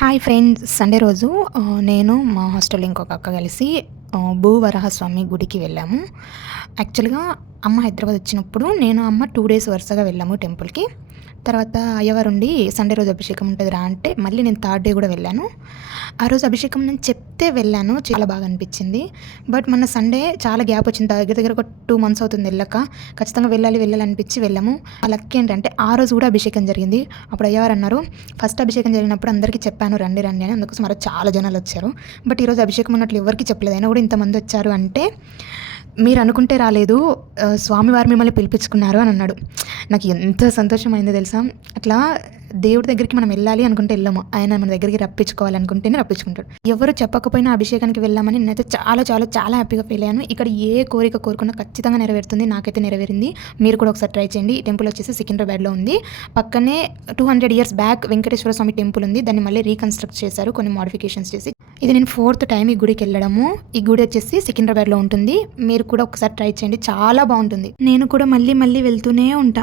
Hi friends, Sunday రోజు నేను మా హాస్టల్లో ఇంకొక అక్క కలిసి భూవరాహస్వామి గుడికి వెళ్ళాము. యాక్చువల్‌గా అమ్మ హైదరాబాద్ వచ్చినప్పుడు నేను, అమ్మ 2 డేస్ వరుసగా వెళ్ళాము టెంపుల్‌కి. తర్వాత అయ్యవారుండి సండే రోజు అభిషేకం ఉంటది రా అంటే మళ్ళీ నేను థర్డ్ డే కూడా వెళ్ళాను. ఆ రోజు అభిషేకం నేను చెప్తే వెళ్ళాను. చాలా బాగా అనిపించింది. బట్ మొన్న సండే చాలా గ్యాప్ వచ్చింది. దగ్గర దగ్గర ఒక 2 మంత్స్ అవుతుంది ఎళ్ళక. ఖచ్చితంగా వెళ్ళాలి అనిపించి వెళ్ళాము. ఆ లక్ ఏంటంటే ఆ రోజు కూడా అభిషేకం జరిగింది. అప్పుడు అయ్యవారు అన్నారు, ఫస్ట్ అభిషేకం జరిగినప్పుడు అందరికీ చెప్పాను రండి రండి అని. అందుకోసం ఆ రోజు చాలా జనాలు వచ్చారు. బట్ ఈరోజు అభిషేకం ఉన్నట్లు ఎవరికీ చెప్పలేదు. అయినా కూడా ఇంతమంది వచ్చారు అంటే మీరు అనుకుంటే రాలేదు, స్వామివారు మిమ్మల్ని పిలిపించుకున్నారు అని అన్నాడు. నాకు ఎంత సంతోషమైందో తెలుసా. అట్లా దేవుడి దగ్గరికి మనం వెళ్ళాలి అనుకుంటే వెళ్ళము, ఆయన మన దగ్గరికి రప్పించుకోవాలనుకుంటేనే రప్పించుకుంటాడు. ఎవరు చెప్పకపోయినా అభిషేకానికి వెళ్ళామని నేనైతే చాలా చాలా చాలా హ్యాపీగా ఫీల్ అయ్యాను. ఇక్కడ ఏ కోరిక కోరుకున్నా ఖచ్చితంగా నెరవేరుతుంది. నాకైతే నెరవేరింది. మీరు కూడా ఒకసారి ట్రై చేయండి. ఈ టెంపుల్ వచ్చేసి సికింద్రాబాద్లో ఉంది. పక్కనే 200 ఇయర్స్ బ్యాక్ వెంకటేశ్వర స్వామి టెంపుల్ ఉంది. దాన్ని మళ్ళీ రీకన్స్ట్రక్ట్ చేశారు కొన్ని మోడిఫికేషన్స్ చేసి. ఇది నేను 4th టైం ఈ గుడికి వెళ్ళడము. ఈ గుడి వచ్చేసి సికింద్రాబాద్లో ఉంటుంది. మీరు కూడా ఒకసారి ట్రై చేయండి, చాలా బాగుంటుంది. నేను కూడా మళ్ళీ మళ్ళీ వెళ్తూనే ఉంటా.